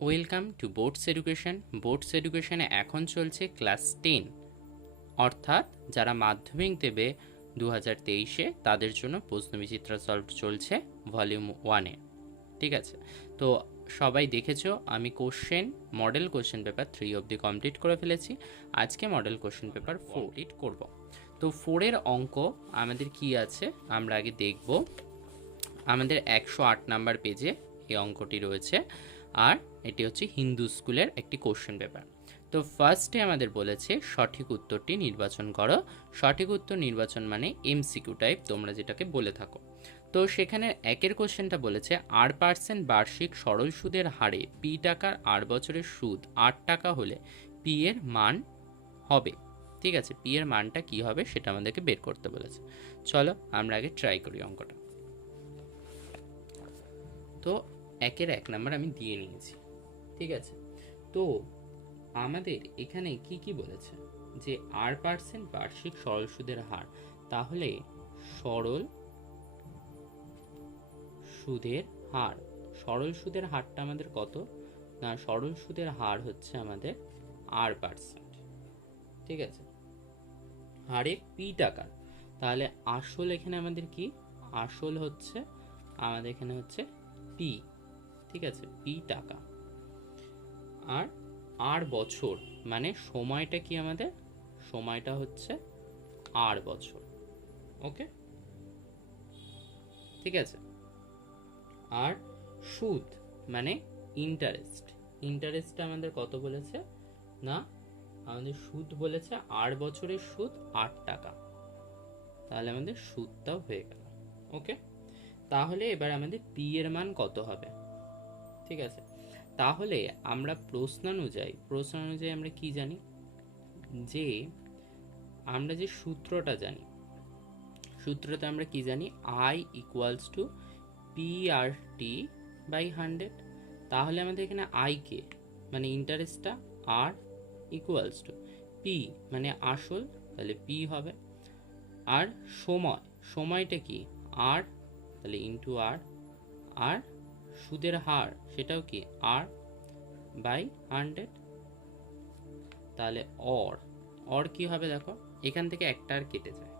Welcome to boards education. Boards এডুকেশনে এখন চলছে ক্লাস 10, অর্থাৎ যারা মাধ্যমিক দেবে 2023-এ তাদের জন্য প্রশ্নবিচিত্রা সলভ চলছে ভলিউম 1-এ। ঠিক আছে, তো সবাই দেখেছো আমি মডেল কোশ্চেন পেপার 3 অবধি কমপ্লিট করে ফেলেছি। আজকে মডেল কোশ্চেন পেপার 4 কমপ্লিট করব। তো 4-এর অঙ্ক আমাদের কি আছে আমরা আগে দেখব। আমাদের 108 নাম্বার পেজে এই অঙ্কটি রয়েছে, আর এটি হচ্ছে হিন্দু স্কুলের একটি কোশ্চেন পেপার। তো ফার্স্টে আমাদের বলেছে সঠিক উত্তরটি নির্বাচন করো। সঠিক উত্তর নির্বাচন মানে এমসিকিউ টাইপ, তোমরা যেটাকে বলে থাকো। তো সেখানে একের কোশ্চেনটা বলেছে 8% বার্ষিক সরল সুদের হারে পি টাকার 8 বছরের সুদ 8 টাকা হলে পি এর মান হবে। ঠিক আছে, পি এর মানটা কি হবে সেটা আমাদেরকে বের করতে বলেছে। চলো আমরা আগে ট্রাই করি অঙ্কটা। তো 1 নাম্বার আমি দিয়ে নিয়েছি। ঠিক আছে, তো আমাদের এখানে কি কি বলেছে যে 8% বার্ষিক সরল সুদের হার, তাহলে সরল সুদের হার, সরল সুদের হারটা আমাদের কত না, সরল সুদের হার হচ্ছে আমাদের 8%। ঠিক আছে, হারে পি টাকার, তাহলে আসল এখানে আমাদের কি, আসল হচ্ছে আমাদের এখানে হচ্ছে পি। ঠিক আছে, পি টাকা, আর 8 বছর মানে সময়টা কি আমাদের, সময়টা হচ্ছে 8 বছর। ওকে, ঠিক আছে। আর সুদ মানে ইন্টারেস্ট, ইন্টারেস্টটা আমাদের কত বলেছে না, আমাদের সুদ বলেছে 8 বছরের সুদ 8 টাকা, তাহলে আমাদের সুদটাও হয়ে গেল। ওকে, তাহলে এবার আমাদের পি এর মান কত হবে। ঠিক আছে, তাহলে আমরা প্রশ্ন অনুযায়ী আমরা কি জানি, যে আমরা যে সূত্রটা জানি, সূত্রটা আমরা কি জানি, I equals to P R T by 100। তাহলে আমাদের এখানে আই কে মানে ইন্টারেস্টটা, আর ইকুয়ালস টু পি মানে আসল, তাহলে পি হবে। আর সময়টা কি আর, তাহলে ইন্টু আর, আর সুদের হার সেটাও কি আর বাই 100। তাহলে অর কি হবে দেখো, এখান থেকে একটা আর কেটে যায়,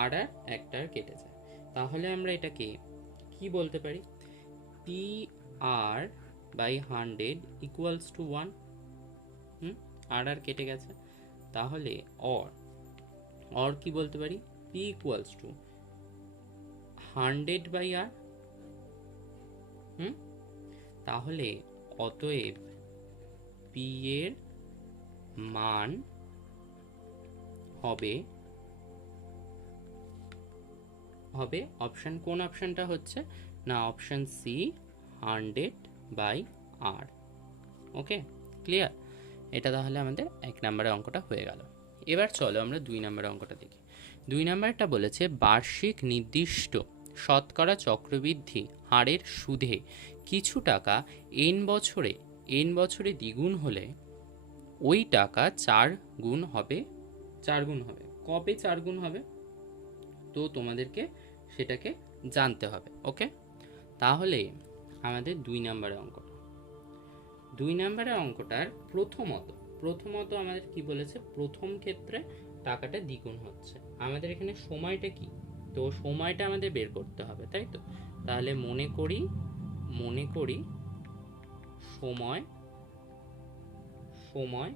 আর একটা আর কেটে যায়, তাহলে আমরা এটাকে কি বলতে পারি, P R by 100 equals to 1। আর কেটে গেছে, তাহলে অর কি বলতে পারি, P equals to 100 by R. তাহলে অতএব পি এর মান হবে অপশন, কোন অপশনটা হচ্ছে না, option C 100 by R. Okay, clear. এটা তাহলে আমাদের 1 নম্বরের অঙ্কটা হয়ে গেল। এবার চলো আমরা 2 নম্বরের অঙ্কটা দেখি। 2 নম্বরটা বলেছে বার্ষিক নির্দিষ্ট শতকরা চক্রবৃদ্ধি হারের সুদে কিছু টাকা এন বছরে দ্বিগুণ হলে ওই টাকা 4 গুণ হবে। কবে 4 গুণ হবে, তো তোমাদেরকে সেটাকে জানতে হবে। ওকে, তাহলে আমাদের 2 নম্বরের অঙ্কটার প্রথমত আমাদের কি বলেছে, প্রথম ক্ষেত্রে টাকাটা দ্বিগুণ হচ্ছে, আমাদের এখানে সময়টা কি, তো সময়টা আমাদের বের করতে হবে, তাই তো। তাহলে মনে করি সময়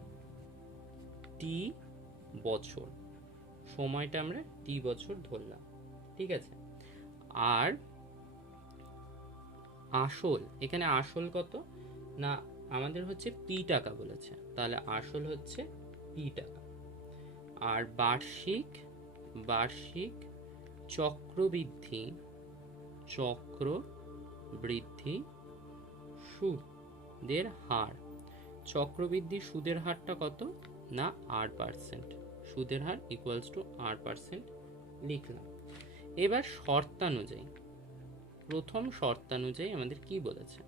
টি বছর, সময়টা আমরা টি বছর ধরলাম। ঠিক আছে, আর আসল, এখানে আসল কত না, আমাদের হচ্ছে পি টাকা বলেছে, তাহলে আসল হচ্ছে পি টাকা। আর বার্ষিক চক্রবৃদ্ধি সুদের হার, চক্রবৃদ্ধি সুদের হারটা কত না 8%, সুদের হার ইকুয়ালস টু 8% লিখলাম। এবার প্রথম শর্তানুযায়ী আমাদের কি বলেছে,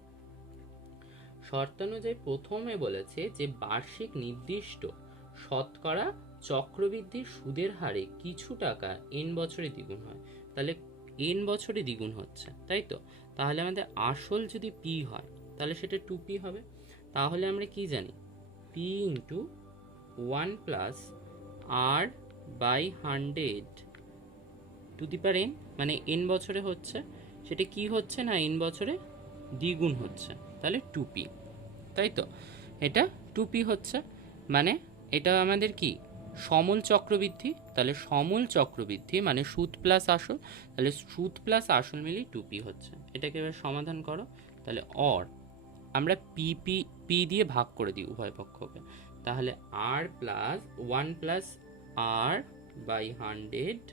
শর্তানুযায়ী প্রথমে বলেছে যে বার্ষিক নির্দিষ্ট শতকরা চক্রবৃদ্ধি সুদের হারে কিছু টাকা এন বছরে দ্বিগুণ হয়, তাহলে এন বছরে দ্বিগুণ হচ্ছে, তাই তো। তাহলে আমাদের আসল যদি পি হয়, তাহলে সেটা 2p হবে। তাহলে আমরা কি জানি, p into 1 plus r by 100 to the power n, মানে n বছরে হচ্ছে, সেটা কি হচ্ছে না n বছরে দ্বিগুণ হচ্ছে, তাহলে 2p, তাই তো, এটা 2p হচ্ছে, মানে এটা আমাদের কি সমূল চক্রবৃদ্ধি, তাহলে সমূল চক্রবৃদ্ধি মানে সুদ প্লাস আসল, তাহলে সুদ প্লাস আসল মিলিয়ে 2p হচ্ছে। এটাকে এবার সমাধান করো, তাহলে অর আমরা পি দিয়ে ভাগ করে দিই উভয় পক্ষকে, তাহলে আর plus 1 plus R by 100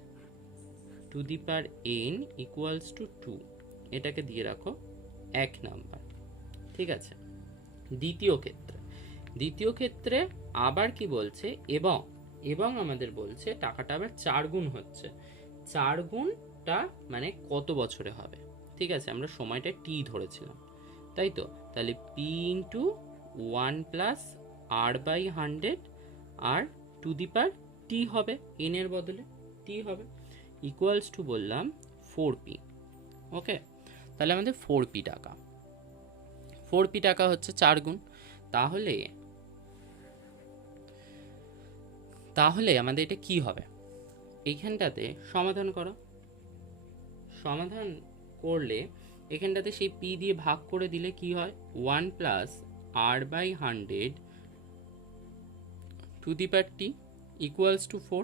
to the power n equals to 2, এটাকে দিয়ে রাখো 1 নাম্বার। ঠিক আছে, দ্বিতীয় ক্ষেত্রে আবার কি বলছে, এবং আমাদের বলছে টাকাটা আবার 4 গুণ হচ্ছে, 4 গুণটা মানে কত বছরে হবে। ঠিক আছে, আমরা সময়টা টি ধরেছিলাম, তাই তো, তাহলে P into 1 plus R by 100 আর টু দি পাওয়ার টি হবে, এন এর বদলে টি হবে, ইকুয়ালস টু বললাম 4p। ওকে, তাহলে আমাদের 4p টাকা হচ্ছে 4 গুণ। তাহলে আমাদের এটা কি হবে, এইখানটাতে সমাধান করো, সমাধান করলে এখানটাতে সেই পি দিয়ে ভাগ করে দিলে কি হয়, 1 plus R by 100 to the power T equals to 4।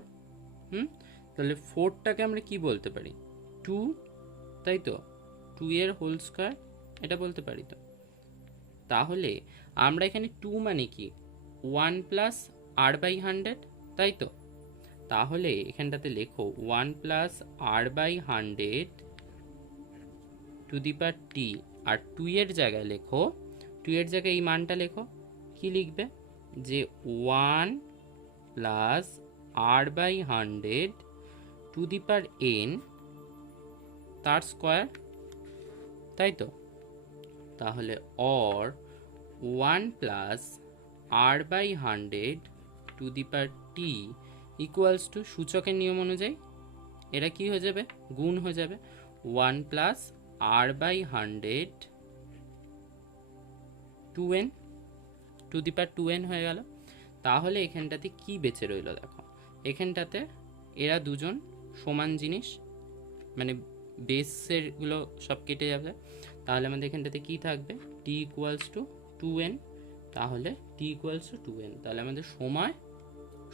তাহলে 4টাকে আমরা কি বলতে পারি, 2, তাই তো, 2 এর হোল স্কয়ার এটা বলতে পারি তো। তাহলে আমরা এখানে 2 মানে কি 1 প্লাস আর বাই 100, তাই তো, তাহলে এখানটাতে লেখো 1 plus R by 100 to the power t, আর 2 এর জায়গায় লেখো, 2 এর জায়গায় এই মানটা লেখো, কি লিখবে যে 1 plus R by 100 to the power n তার স্কয়ার, তাই তো, তাহলে or 1 plus R by 100 to the power T equals to, সূচকের নিয়ম অনুযায়ী এটা কি হয়ে যাবে, গুণ হয়ে যাবে, 1 plus R by 100 2n to the power 2n হয়ে গেল। তাহলে এখানটাতে কি বেঁচে রইল দেখো, এখানটাতে এরা দুজন সমান জিনিস, মানে বেসেরগুলো সব কেটে যাবে, তাহলে আমাদের এখানটাতে কি থাকবে, টি ইকুয়ালস টু 2n, তাহলে টি ইকুয়ালস টু 2n, তাহলে আমাদের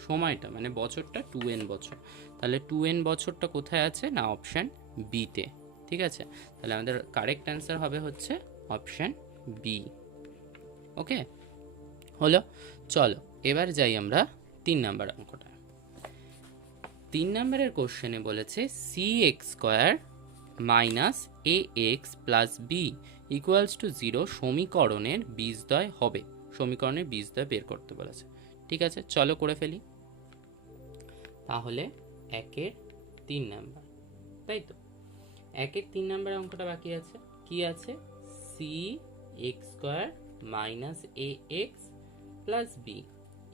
সময়টা মানে বছরটা 2n বছর, তাহলে 2n বছরটা কোথায় আছে না অপশান বিতে। ঠিক আছে, তাহলে আমাদের কারেক্ট অ্যান্সার হবে হচ্ছে অপশান বি। ওকে, হলো, চলো এবার যাই আমরা 3 নাম্বার অঙ্কটা। 3 নাম্বারের কোশ্চেনে বলেছে C X square minus A X plus B equals to 0 সমীকরণের বীজদ্বয় হবে, সমীকরণের বীজদ্বয় বের করতে বলেছে। ঠিক আছে, চলো করে ফেলি। তাহলে 1-এর 3 নাম্বার, তাই তো, 1-এর 3 নাম্বার অঙ্কটা বাকি আছে, কি আছে, C X square minus A X plus B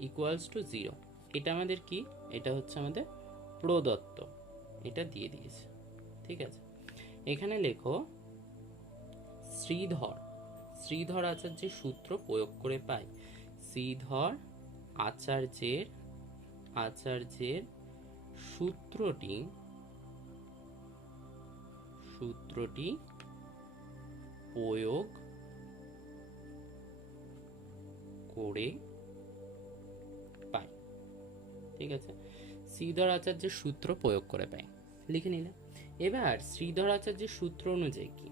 equals to 0, এটা আমাদের কি, এটা হচ্ছে আমাদের প্রদত্ত, এটা দিয়ে দিয়েছে। ঠিক আছে, এখানে লেখো শ্রীধর আচার্যের সূত্র প্রয়োগ করে পাই, শ্রীধর আচার্যের সূত্রটি প্রয়োগ করে পাই। ঠিক আছে, শ্রীধর আচার্যের সূত্র প্রয়োগ করে পাই লিখে নিলে। এবার শ্রীধর আচার্যের সূত্র অনুযায়ী কি,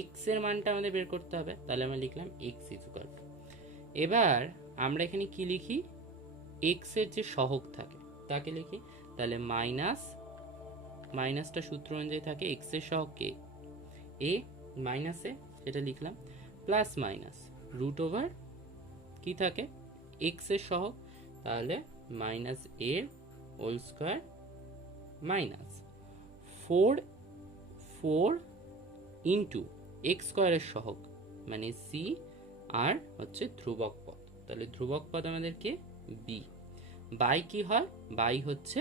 এক্স এর মানটা আমাদের বের করতে হবে, তাহলে আমরা লিখলাম এক্স ইকুয়াল টু, এবার আমরা এখানে কি লিখি, এক্স এর যে সহগ থাকে তাকে লিখি, তাহলে মাইনাসটা সূত্র অনুযায়ী থাকে এক্স এর সহগ কে, এ মাইনাসে সেটা লিখলাম, প্লাস মাইনাস রুট ওভার কি থাকে এক্স এর সহগ, তাহলে মাইনাস এর whole square minus 4 into X স্কোয়ারের সহগ মানে সি, আর হচ্ছে ধ্রুবক পদ, তাহলে ধ্রুবক পদ আমাদেরকে বি, বাই কি হয়, বাই হচ্ছে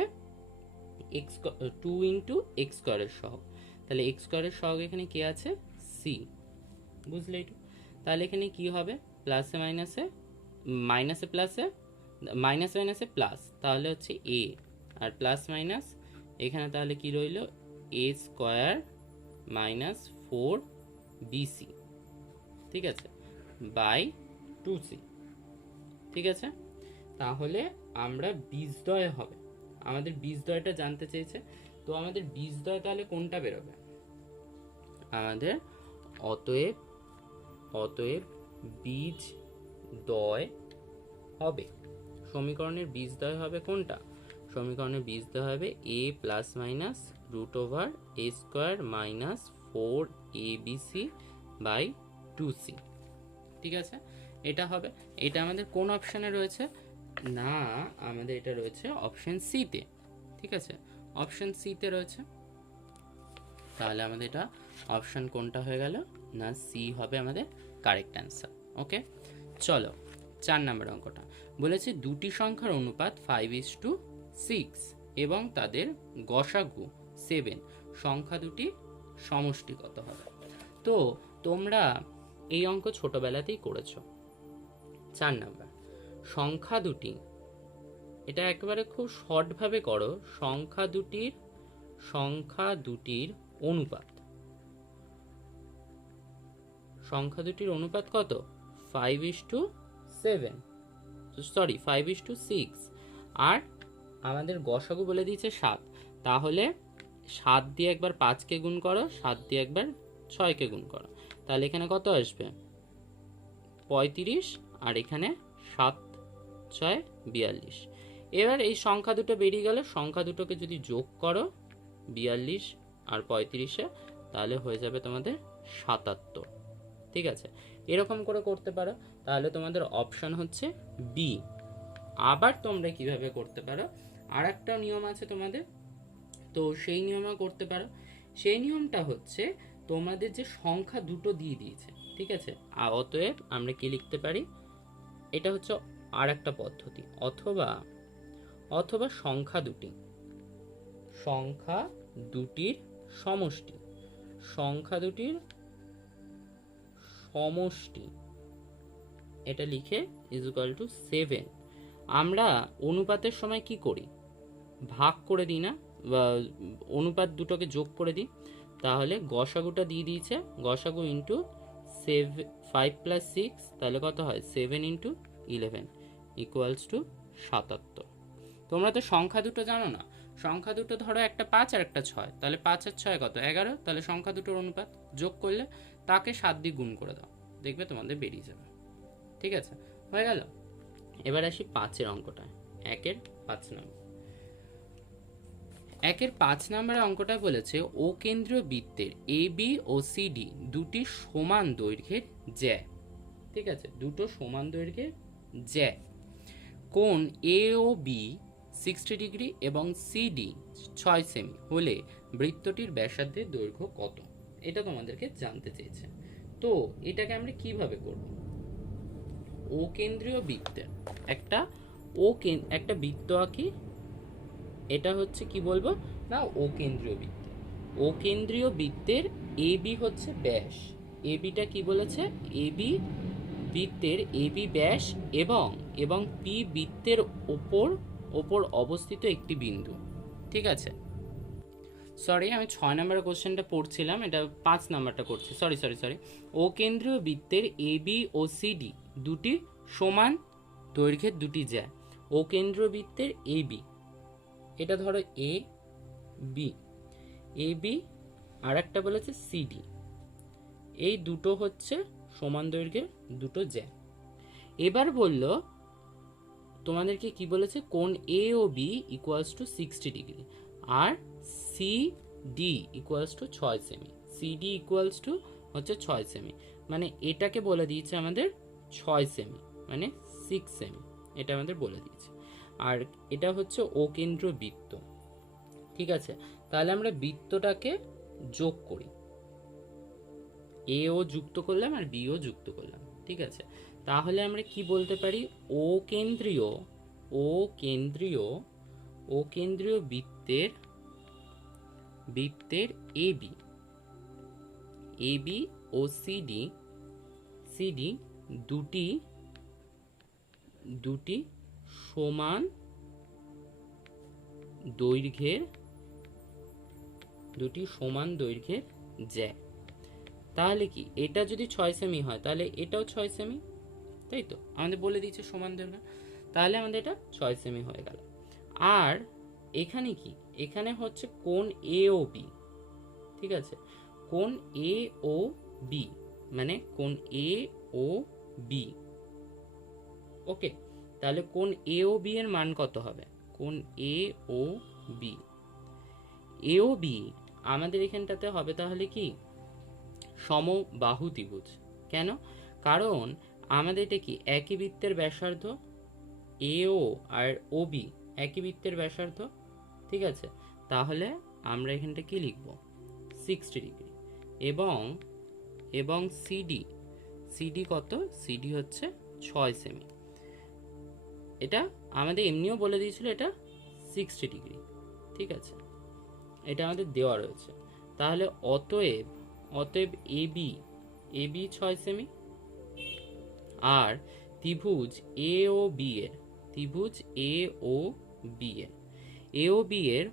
এক্স 2 ইন্টু এক্স স্কোয়ারের সহগ, তাহলে এক্স স্কোয়ারের সহগ এখানে কে আছে, সি, বুঝলে একটু, তাহলে এখানে কি হবে, প্লাসে মাইনাসে, মাইনাসে প্লাসে, মাইনাস মাইনাসে প্লাস, তাহলে হচ্ছে এ, আর প্লাস মাইনাস এখানে তাহলে কি রইল, এ স্কোয়ার মাইনাস 4bc, ঠিক আছে, বাই 2c, ঠিক আছে। তাহলে আমরা বীজদ্বয় হবে, আমাদের বীজদ্বয়টা জানতে চেয়েছে, তো আমাদের বীজদ্বয় তাহলে কোনটা বেরোবে, আমাদের অতএব বীজদ্বয় হবে, সমীকরণের বীজদ্বয় হবে কোনটা, সমীকরণের বীজদ্বয় হবে a plus minus root over a square minus 4abc by 2c, ঠিক আছে, এটা হবে। এটা আমাদের কোন অপশানে রয়েছে, না আমাদের এটা রয়েছে অপশন সিতে, ঠিক আছে, অপশন সিতে রয়েছে। তাহলে আমাদের এটা অপশন কোনটা হয়ে গেল, না সি হবে আমাদের কারেক্ট অ্যান্সার। ওকে, চলো 4 নম্বর অঙ্কটা বলেছে দুটি সংখ্যার অনুপাত 5:6 এবং তাদের গসাগু 7, সংখ্যা দুটির সমষ্টি কত হবে। তো তোমরা এই অঙ্ক ছোটবেলাতেই করেছো। 4 নাম্বার, সংখ্যা দুটি, এটা একেবারে খুব শর্টভাবে করো, সংখ্যা দুটির অনুপাত, সংখ্যা দুটির অনুপাত কত, 5:7, সরি 5:6, আর আমাদের গসাগু বলে দিয়েছে 7, তাহলে 7 দিয়ে একবার 5কে গুণ করো, 7 দিয়ে একবার 6কে গুণ করো, তাহলে এখানে কত আসবে 35, আর এখানে 7 6 42। এবার এই সংখ্যা দুটো বেরিয়ে গেল, সংখ্যা দুটোকে যদি যোগ করো 42 আর 35-এ, তাহলে হয়ে যাবে তোমাদের 77, ঠিক আছে, এরকম করে করতে পারো। তাহলে তোমাদের অপশন হচ্ছে বি। আবার তোমরা কিভাবে করতে পারো, আর একটা নিয়ম আছে তোমাদের, তো সেই নিয়মে করতে পারো। সেই নিয়মটা হচ্ছে তোমাদের যে সংখ্যা দুটো দিয়ে দিয়েছে, ঠিক আছে, অতএব আমরা কি লিখতে পারি, এটা হচ্ছে আর একটা পদ্ধতি, অথবা সংখ্যা দুটির সমষ্টি, সংখ্যা দুটির সমষ্টি, এটা লিখে = 7। আমরা অনুপাতের সময় কি করি, ভাগ করে দিই না, বা অনুপাত দুটোকে যোগ করে দিই, তাহলে গসাগুটা দিয়ে দিয়েছে, গসাগু ইন্টু 5 + 6, তাহলে কত হয় 7 × 11 = 77। তোমরা তো সংখ্যা দুটো জানো না, সংখ্যা দুটো ধরো একটা 5 আর একটা 6, তাহলে 5 আর 6 কত 11, তাহলে সংখ্যা দুটোর অনুপাত যোগ করলে তাকে 7 দিয়ে গুণ করে দাও, দেখবে তোমাদের বেরিয়ে যাবে, ঠিক আছে, হয়ে গেল। এবার আসি 5-এর অঙ্কটা, 1-এর 5 নম্বর। 1-এর 5 নম্বরের অঙ্কটা বলেছে ও কেন্দ্রীয় বৃত্তের A B O C D দুটি সমান দৈর্ঘ্যের জ্যা, ঠিক আছে, দুটো সমান দৈর্ঘ্যের জ্যা, কোণ এ ও বি 60 ডিগ্রি এবং সিডি 6 সেমি হলে বৃত্তটির ব্যাসার্ধের দৈর্ঘ্য কত, এটা তোমাদেরকে জানতে চেয়েছে। তো এটাকে আমরা কিভাবে করব, ও কেন্দ্রীয় বৃত্তের একটা বৃত্ত আঁকি, এটা হচ্ছে কি বলবো না, ও কেন্দ্রীয় বৃত্তের এ বি হচ্ছে ব্যাস, এ বিটা কি বলেছে, এ বি বৃত্তের এ বি ব্যাস এবং পি বৃত্তের ওপর অবস্থিত একটি বিন্দু, ঠিক আছে, সরি আমি 6 নম্বরের কোশ্চেনটা পড়ছিলাম, এটা 5 নাম্বারটা করছি, সরি। ও কেন্দ্রীয় বৃত্তের A B O C D দুটি সমান দৈর্ঘ্যের দুটি জ্যা, ও কেন্দ্রীয় বৃত্তের এ বি, এটা ধরো এ বি আর একটা বলেছে সিডি, এই দুটো হচ্ছে সমান দৈর্ঘ্যের দুটো জ্যা। এবার বলল তোমাদেরকে কি বলেছে, কোণ A O B = 60 degree R CD = 6 semi, CD হচ্ছে 6 সেমি, মানে এটাকে বলে দিয়েছে আমাদের 6 সেমি, মানে 6 সেমি, এটা আমাদের বলে দিয়েছে, আর এটা হচ্ছে ও কেন্দ্র বৃত্ত, ঠিক আছে। তাহলে আমরা বৃত্তটাকে যোগ করি, এ ও যুক্ত করলাম আর বি ও যুক্ত করলাম, ঠিক আছে, তাহলে আমরা কি বলতে পারি, ও কেন্দ্রীয় বৃত্তের এ বি ও সিডি দুটি দুটি সমান দৈর্ঘ্যের জ্যা। তাহলে কি এটা যদি 6 সেমি হয় তাহলে এটাও 6 সেমি, তাই তো আমাদের বলে দিয়েছে সমান দৈর্ঘ্য, তাহলে আমাদের এটা 6 সেমি হয়ে গেল। আর এখানে কি, এখানে হচ্ছে কোণ এ ও বি, ঠিক আছে, কোণ এ ও বি মানে কোণ এ ও বি। ওকে, তাহলে কোণ এ ও বি এর মান কত হবে? কোণ A O B, A O B আমাদের এখানটাতে হবে তাহলে কি সমবাহু ত্রিভুজ। কেন? কারণ আমাদের এটা কি একই বৃত্তের ব্যাসার্ধ, এ ও আর ও বি একই বৃত্তের ব্যাসার্ধ, ঠিক আছে। তাহলে আমরা এখানটা কি লিখব? 60 ডিগ্রি। এবং সিডি কত? সিডি হচ্ছে 6 সেমি। এটা আমাদের এমনিও বলে দিয়েছিল এটা 60 ডিগ্রি, ঠিক আছে, এটা আমাদের দেওয়া রয়েছে। তাহলে অতএব এবি 6 সেমি, আর ত্রিভুজ এ ও বি এর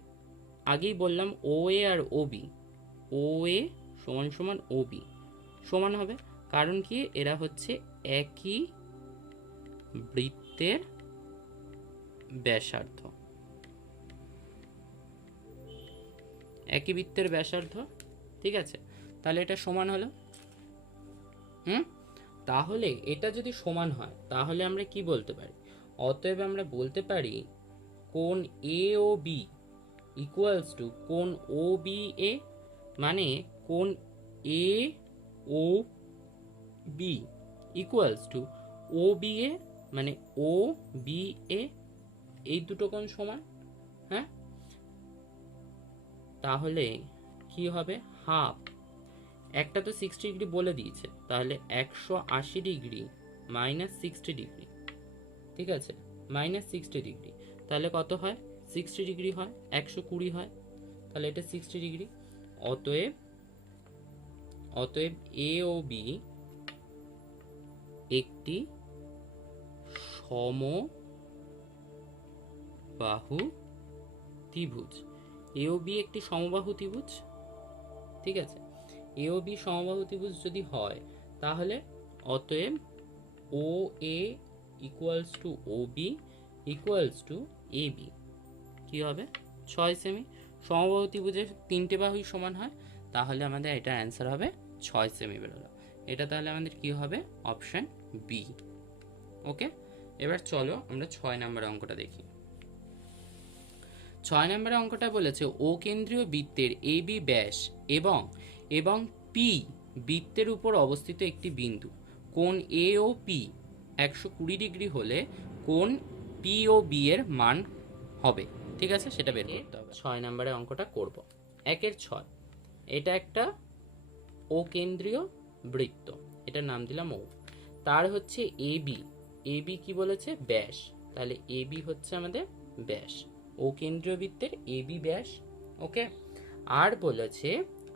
আগেই বললাম ও এ আর ও এ সমান সমান ও বি সমান হবে, কারণ কি এরা হচ্ছে একই বৃত্তের ব্যাসার্ধ, ঠিক আছে। তাহলে এটা সমান হলো। তাহলে এটা যদি সমান হয় তাহলে আমরা কি বলতে পারি? অতএব আমরা বলতে পারি কোণ A O B equals to কোণ ও বি এ, মানে কোণ A O B equals to O B A, মানে ও বি এ, এই দুটো কোণ সমান। হ্যাঁ, তাহলে কি হবে? হাফ, একটা তো 60 ডিগ্রি বলে দিয়েছে, তাহলে 180 ডিগ্রি মাইনাস 60 ডিগ্রি, ঠিক আছে, মাইনাস 60 ডিগ্রি, তাহলে কত হয়? 60 ডিগ্রি হয়, 120 হয়, তাহলে এটা 60 ডিগ্রি। অতএব এ ও বি একটি সমবাহু ত্রিভুজ। এ ও বি একটি সমবাহু ত্রিভুজ, ঠিক আছে। এ ও বি সমবাহু ত্রিভুজ যদি হয় তাহলে অতএব O A equals to O B equals to A B কি হবে? 6 সেমি। সমবাহু ত্রিভুজের তিনটে বাহুই সমান হয়, তাহলে আমাদের এটার অ্যান্সার হবে 6 সেমি বেরোলো। এটা তাহলে আমাদের কি হবে? Option B. ওকে, এবার চলো আমরা 6 নম্বরের অঙ্কটা দেখি। 6 নম্বরের অঙ্কটা বলেছে ও কেন্দ্রীয় বৃত্তের এ বি ব্যাস এবং পি বৃত্তের উপর অবস্থিত একটি বিন্দু, কোণ এ ও পি 120 ডিগ্রি হলে কোণ পি ও বি এর মান হবে, ঠিক আছে, সেটা বের করতে হবে। 6 নম্বরের অঙ্কটা করব। 1/6, এটা একটা ও কেন্দ্রীয় বৃত্ত, এটার নাম দিলাম ও। তার হচ্ছে এ বি কি বলেছে? ব্যাস, তাহলে এ বি হচ্ছে আমাদের ব্যাস, ও কেন্দ্রীয় বৃত্তের এ বি ব্যাস। ওকে, আর বলেছে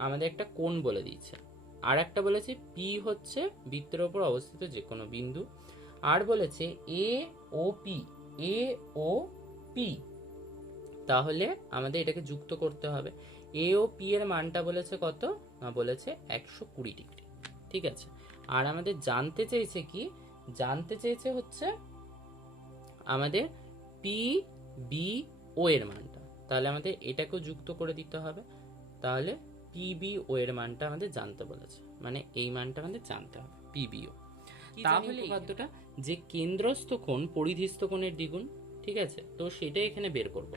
আমাদের একটা কোণ বলে দিয়েছে, আর একটা বলেছে পি হচ্ছে বৃত্তের ওপর অবস্থিত যে কোনো বিন্দু, আর বলেছে এ ও পি, তাহলে আমাদের এটাকে যুক্ত করতে হবে। এ ও পি এর মানটা বলেছে কত? না, বলেছে 120 ডিগ্রি, ঠিক আছে। আর আমাদের জানতে চেয়েছে কি? জানতে চেয়েছে হচ্ছে আমাদের পি বি ও এর মানটা, তাহলে আমাদের এটাকেও যুক্ত করে দিতে হবে। তাহলে পি বি ও এর মানটা আমাদের জানতে বলেছে, মানে এই মানটা আমাদের জানতে হবে, পি বি ও। তাহলে উপপাদ্যটা যে কেন্দ্রস্থ কোণ পরিধিস্থ কোণের দ্বিগুণ, ঠিক আছে, তো সেটাই এখানে বের করব,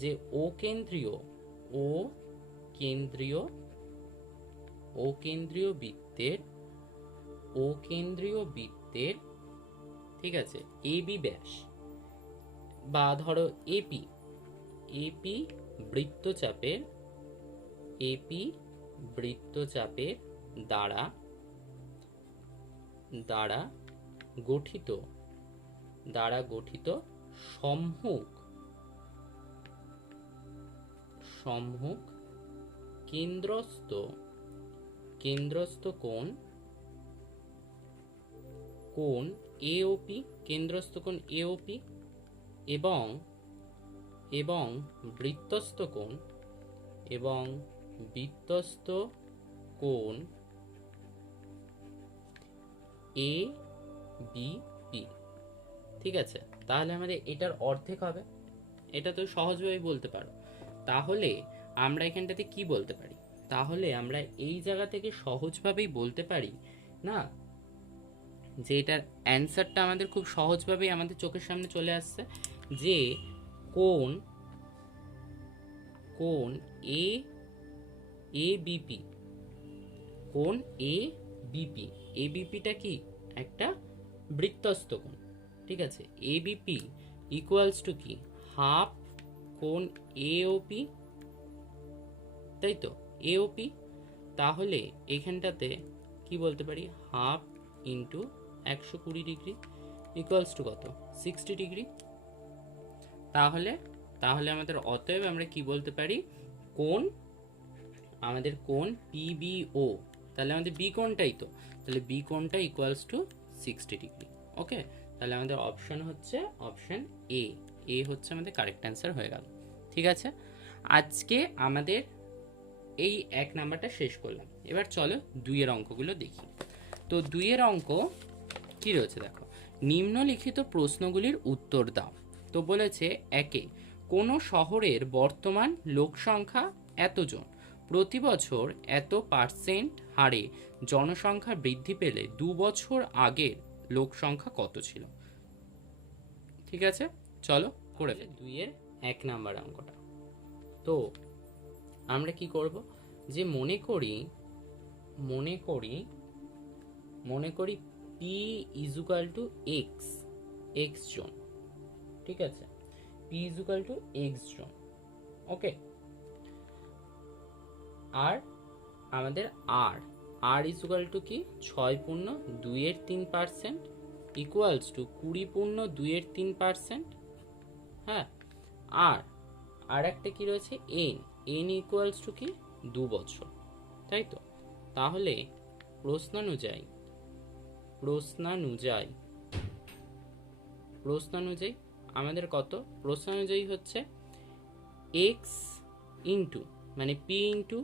যে ও কেন্দ্রীয় বৃত্তের ঠিক আছে এ বি ব্যাস, বা ধরো এপি বৃত্তচাপের দ্বারা গঠিত সম্মুখ কেন্দ্রস্থ কোণ কোণ এওপি, কেন্দ্রস্থ কোণ এওপি এবং এবং বৃত্তস্থ কোণ এ বি পি। ঠিক আছে, তাহলে আমাদের এটার অর্ধেক হবে। এটা তো সহজভাবে বলতে পারো। তাহলে আমরা এখানটাতে কি বলতে পারি? তাহলে আমরা এই জায়গা থেকে সহজভাবেই বলতে পারি না যে এটার অ্যান্সারটা আমাদের খুব সহজভাবেই আমাদের চোখের সামনে চলে আসছে, যে কোণ এ বিপি, কোণ এ বিপি, এ বিপিটা কি একটা বৃত্তস্থ কোণ। ঠিক আছে, এ বিপি ইকুয়ালস টু কি হাফ কোণ এওপি, তাই তো, এওপি। তাহলে এখানটাতে কি বলতে পারি, half into 120 degree equals to কত, 60 ডিগ্রি। তাহলে আমাদের অতএব আমরা কি বলতে পারি, আমাদের কোণ পিবিও, তাহলে আমাদের বি কোণটাই তো, তাহলে বি কোণটা ইকুয়ালস টু 60 ডিগ্রি। ওকে, তাহলে আমাদের অপশন হচ্ছে অপশন এ হচ্ছে আমাদের কারেক্ট অ্যান্সার হয়ে গেল। ঠিক আছে, আজকে আমাদের এই 1 নাম্বারটা শেষ করলাম। এবার চলো 2 এর অঙ্কগুলো দেখি। তো 2 এর অঙ্ক কি রয়েছে দেখো, নিম্নলিখিত প্রশ্নগুলির উত্তর দাও। তো বলেছে একে, কোনো শহরের বর্তমান লোক সংখ্যা এতজন, প্রতি বছর এত % হারে জনসংখ্যা বৃদ্ধি পেলে 2 বছর আগের লোক সংখ্যা কত ছিল? ঠিক আছে, চলো করে 2 এর 1 নাম্বার অঙ্কটা। তো আমরা কি করব, যে মনে করি পি ইজুকাল টু এক্স জন। ঠিক আছে, পি ইজুকাল টু এক্স জন। ওকে, আর আমাদের আর ইজুকাল টু কি 6.2% ইকুয়ালস টু 20.2%। হ্যাঁ, আর একটা কি রয়েছে এন ইকুয়ালস টু কি 2 বছর, তাই তো। তাহলে প্রশ্নানুযায়ী আমাদের কত, প্রশ্নানুযায়ী হচ্ছে এক্স ইন্টু মানে পি ইন্টু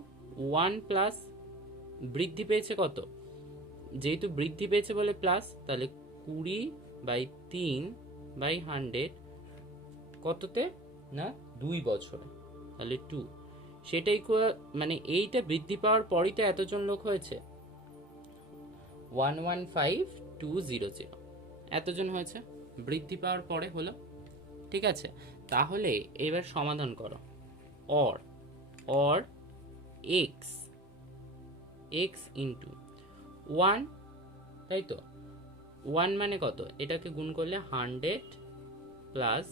1 প্লাস বৃদ্ধি পেয়েছে কত, যেহেতু বৃদ্ধি পেয়েছে বলে প্লাস, তাহলে 20/3/100 কততে না 2 বছরে, তাহলে 2, সেটা ইকুয়াল মানে এইটা বৃদ্ধি পাওয়ার পরই তো এতজন লোক হয়েছে, 115200 এতজন হয়েছে, বৃদ্ধি পাওয়ার পরে হলো। ঠিক আছে, তাহলে এবার সমাধান করো। অর এক্স ইন্টু 1, তাই তো, 1 মানে কত, এটাকে গুণ করলে 100 plus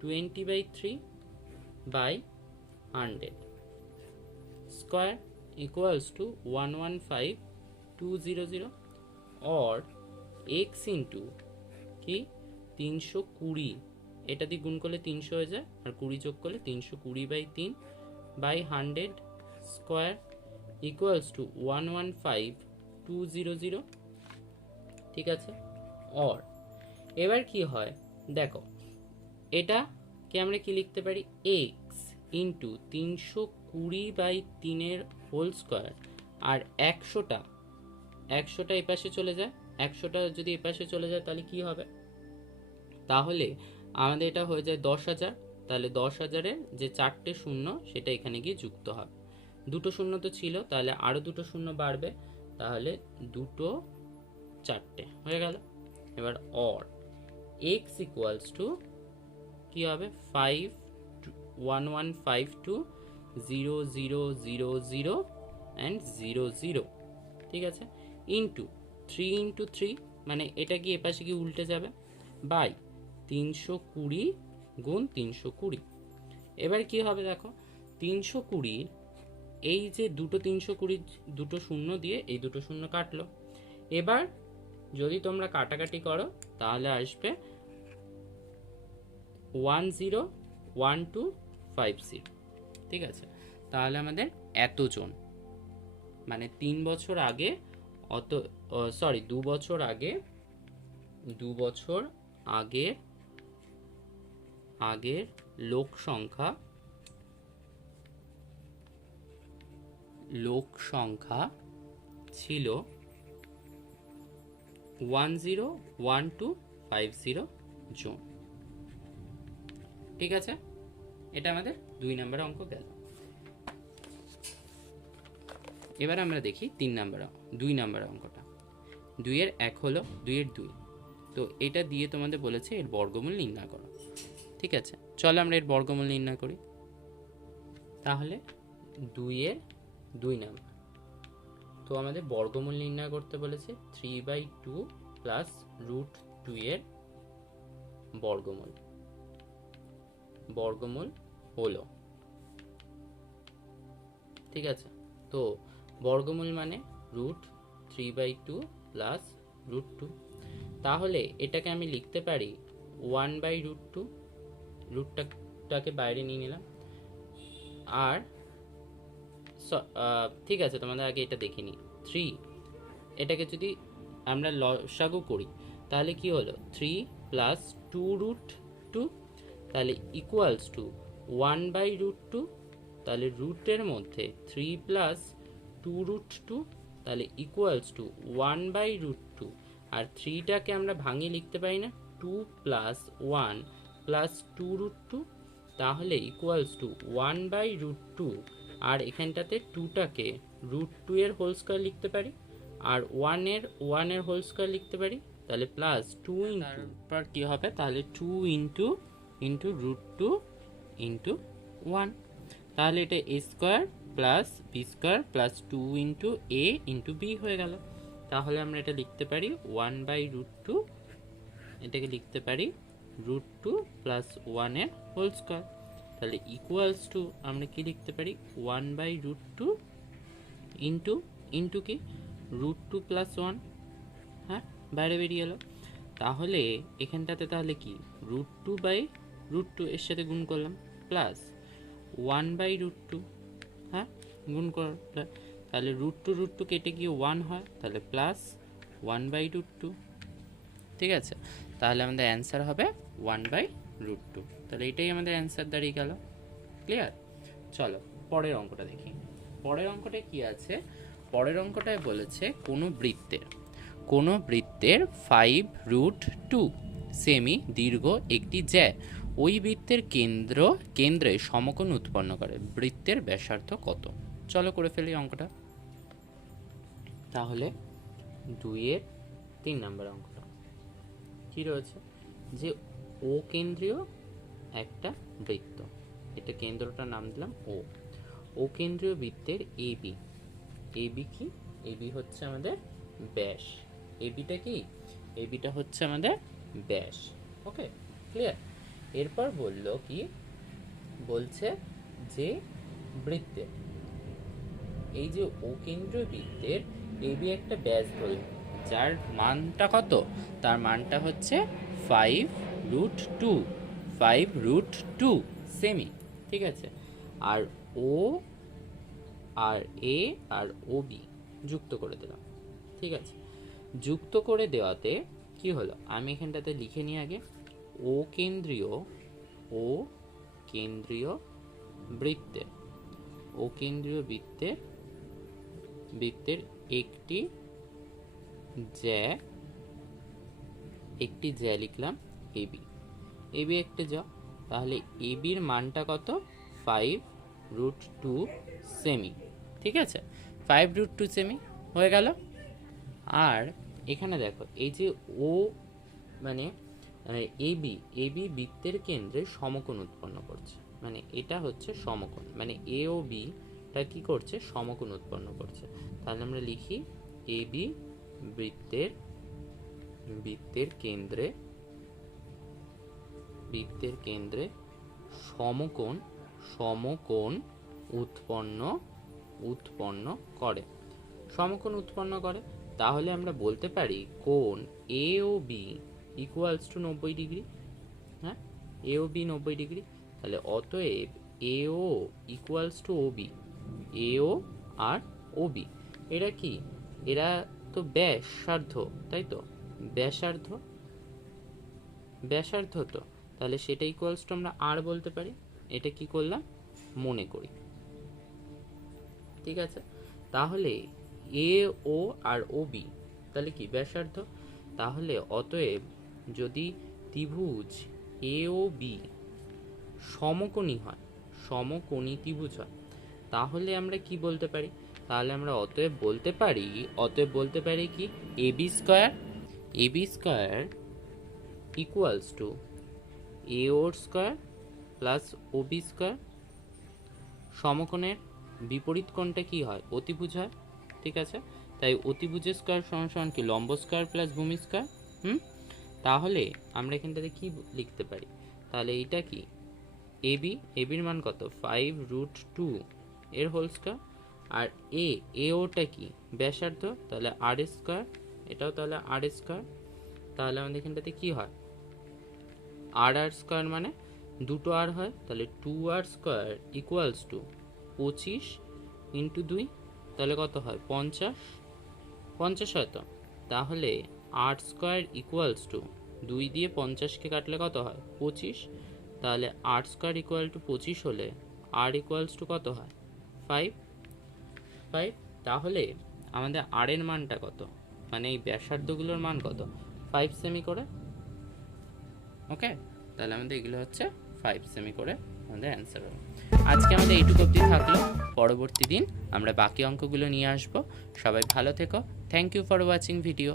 20/3/100 square equals two 115200। Or x into কি 320, এটা দিয়ে গুণ করলে 300 হয়ে যায়, আর 20 যোগ করলে 320/3/100 স্কোয়ার ইকুয়ালস টু 115200। ঠিক আছে, অর এবার কি হয় দেখো, এটাকে আমরা কি লিখতে পারি, এক্স ইন্টু 320/3 হোল স্কোয়ার, আর 100টা এপাশে চলে যায়, 100টা যদি এপাশে চলে যায় তাহলে কি হবে, তাহলে আমাদের এটা হয়ে যায় 10,000। তাহলে 10,000-এর যে 4টে শূন্য সেটা এখানে গিয়ে যুক্ত হবে, 2টো শূন্য তো ছিল, তাহলে আরও 2টো শূন্য বাড়বে, তাহলে 2টো 4টে হয়ে গেল। এবার অর এক্স ইকুয়ালস টু কি হবে, 511520000 অ্যান্ড 00। ঠিক আছে, ইন্টু 3 ইন্টু 3 মানে এটা গিয়ে এপাশে গিয়ে উল্টে যাবে, বাই 320 গুণ 320। এবার কি হবে দেখো, 320 এই যে 320 দুটো শূন্য দিয়ে এই দুটো শূন্য কাটলো। এবার যদি তোমরা কাটাকাটি করো তাহলে আসবে 101250। ঠিক আছে, তাহলে আমাদের এতজন মানে 3 বছর আগে 2 বছর আগে 2 বছর আগের আগের লোক সংখ্যা ছিল 101250 জন। ঠিক আছে, এটা আমাদের 2 নম্বর অঙ্ক গেল। এবার আমরা দেখি 2 নম্বর অঙ্কটা। 2 এর 1 হলো 2 এর 2, তো এটা দিয়ে তোমাদের বলেছে এর বর্গমূল নির্ণয় করো। ঠিক আছে, চলো আমরা এর বর্গমূল নির্ণয় করি। তাহলে 2 এর 2 নম্বর, তো আমাদের বর্গমূল নির্ণয় করতে বলেছে 3/2 প্লাস √2 এর বর্গমূল হলো। ঠিক আছে, তো বর্গমূল মানে √3/2 প্লাস √2। তাহলে এটাকে আমি লিখতে পারি 1/√2, রুটটাকে বাইরে নিয়ে নিলাম। আর ঠিক আছে, তোমাদের আগে এটা দেখে নিই। 3, এটাকে যদি আমরা লসাগু করি তাহলে কি হলো 3 প্লাস 2√2, তাহলে ইকুয়ালস টু 1/√2। তাহলে রুটের মধ্যে 3 প্লাস 2√2, তাহলে ইকুয়ালস টু 1/√2। আর 3টাকে আমরা ভাঙিয়ে লিখতে পারি না, 2 প্লাস 1 প্লাস 2√2, তাহলে ইকুয়ালস টু 1/√2। আর এখানটাতে 2টাকে √2 এর হোল স্কয়ার লিখতে পারি, আর 1 এর হোল স্কয়ার লিখতে পারি, তাহলে প্লাস 2 তারপর কি হবে, তাহলে 2 ইন্টু √2 ইন্টু 1, তাহলে এটা a square plus b square plus 2 into a into b হয়ে গেল। তাহলে আমরা এটা লিখতে পারি 1/√2, এটাকে লিখতে পারি √2 প্লাস 1 এর হোল স্কয়ার। তাহলে ইকুয়ালস টু আমরা কি লিখতে পারি 1/√2 ইন্টু কি √2 প্লাস 1, হ্যাঁ বাইরে বেরিয়ে এলো। তাহলে এখানটাতে তাহলে কি √2/√2 এর সাথে গুণ করলাম, প্লাস 1/√2, হ্যাঁ গুণ করার, তাহলে √2 কেটে গিয়ে 1 হয়, তাহলে প্লাস 1/√2। ঠিক আছে, তাহলে আমাদের অ্যান্সার হবে 1/√2। তাহলে এটাই আমাদের অ্যান্সার দাঁড়িয়ে গেল। ক্লিয়ার? চলো পরের অঙ্কটা দেখি। পরের অঙ্কটা কি আছে? পরের অঙ্কটায় বলেছে কোনো বৃত্তের 5√2 সেমি দীর্ঘ একটি জ্যা ওই বৃত্তের কেন্দ্রে সমকোণ উৎপন্ন করে, বৃত্তের ব্যাসার্ধ কত? চলো করে ফেলি অঙ্কটা। তাহলে 2 এর 3 নম্বর অঙ্কটা কি রয়েছে, যে ও কেন্দ্রীয় একটা বৃত্ত, এটা কেন্দ্রটার নাম দিলাম ও কেন্দ্রীয় বৃত্তের এবি কি, এবি হচ্ছে আমাদের ব্যাস, এবিটা কি, এবিটা হচ্ছে আমাদের ব্যাস। ওকে, ক্লিয়ার? এরপর বললো কি, বলছে যে বৃত্তের এই যে ও কেন্দ্রীয় বৃত্তের এবি একটা ব্যাস ধরল, যার মানটা কত, তার মানটা হচ্ছে 5√2 সেমি। ঠিক আছে, আর ও আর এ আর ও বি যুক্ত করে দিলাম। ঠিক আছে, যুক্ত করে দেওয়াতে কি হলো, আমি এখানটাতে লিখে নিই আগে, ও কেন্দ্রীয় বৃত্তের একটি জ্যা লিখলাম এবি একটা জ্যা, তাহলে এবির মানটা কত, 5√2 সেমি। ঠিক আছে, 5√2 সেমি হয়ে গেল। আর এখানে দেখো এই যে ও মানে এবি বৃত্তের কেন্দ্রে সমকোণ উৎপন্ন করছে, মানে এটা হচ্ছে সমকোণ, মানে এ ও বি টা কি করছে, সমকোণ উৎপন্ন করছে। তাহলে আমরা লিখি এবি বৃত্তের কেন্দ্রে সমকোণ উৎপন্ন করে। তাহলে আমরা বলতে পারি কোণ A O B equals to 90 degree. হ্যাঁ, এ ও বি 90 ডিগ্রি। তাহলে অতএব A O equals to O B, A O আর ও বি এরা কি, এরা তো ব্যাসার্ধ, তাই তো ব্যাসার্ধ। ব্যাসার্ধ তো, তাহলে সেটা ইকুয়ালস টু আমরা আর বলতে পারি। এটা কি করলাম, মনে করি। ঠিক আছে, তাহলে এ ও আর ও বি তাহলে কি ব্যাসার্ধ। তাহলে অতএব যদি ত্রিভুজ এ ও বি সমকোণী হয়, সমকোণী ত্রিভুজ হয়, তাহলে আমরা কি বলতে পারি, তাহলে আমরা অতএব বলতে পারি কি A B square equals to A O square plus O B square. সমকোণের বিপরীত কোণটা কি হয়, অতিভুজ হয়। ঠিক আছে, তাই অতিভুজের স্কোয়ার সমান সমান কি লম্ব স্কোয়ার প্লাস ভূমি স্কোয়ার। তাহলে আমরা এখানটাতে কি লিখতে পারি, তাহলে এইটা কি এবির মান কত 5√2 এর হোল স্কোয়ার, আর এ ওটা কি ব্যাসার্ধ, তাহলে আর স্কোয়ার, এটাও তাহলে আর স্কোয়ার। তাহলে আমাদের এখানটাতে কি হয়, আর স্কোয়ার মানে দুটো আর হয়, তাহলে 2r square equals two 25 into 2, তাহলে কত হয় 50 হয় তো। তাহলে আর স্কোয়ার ইকুয়ালস টু 2 দিয়ে 50কে কাটলে কত হয় 25, তাহলে আর স্কোয়ার ইকুয়াল টু 25 হলে আর ইকুয়ালস টু কত হয় 5। তাহলে আমাদের আর এর মানটা কত, মানে এই ব্যাসার্ধগুলোর মান কত 5 সেমি করে। ওকে, তাহলে আমাদের এগুলো হচ্ছে 5 সেমি করে আমাদের অ্যান্সার হবে। আজকে আমাদের এইটুকু অবধি থাকলো, পরবর্তী দিন আমরা বাকি অঙ্কগুলো নিয়ে আসবো। সবাই ভালো থেকো, thank you for watching video.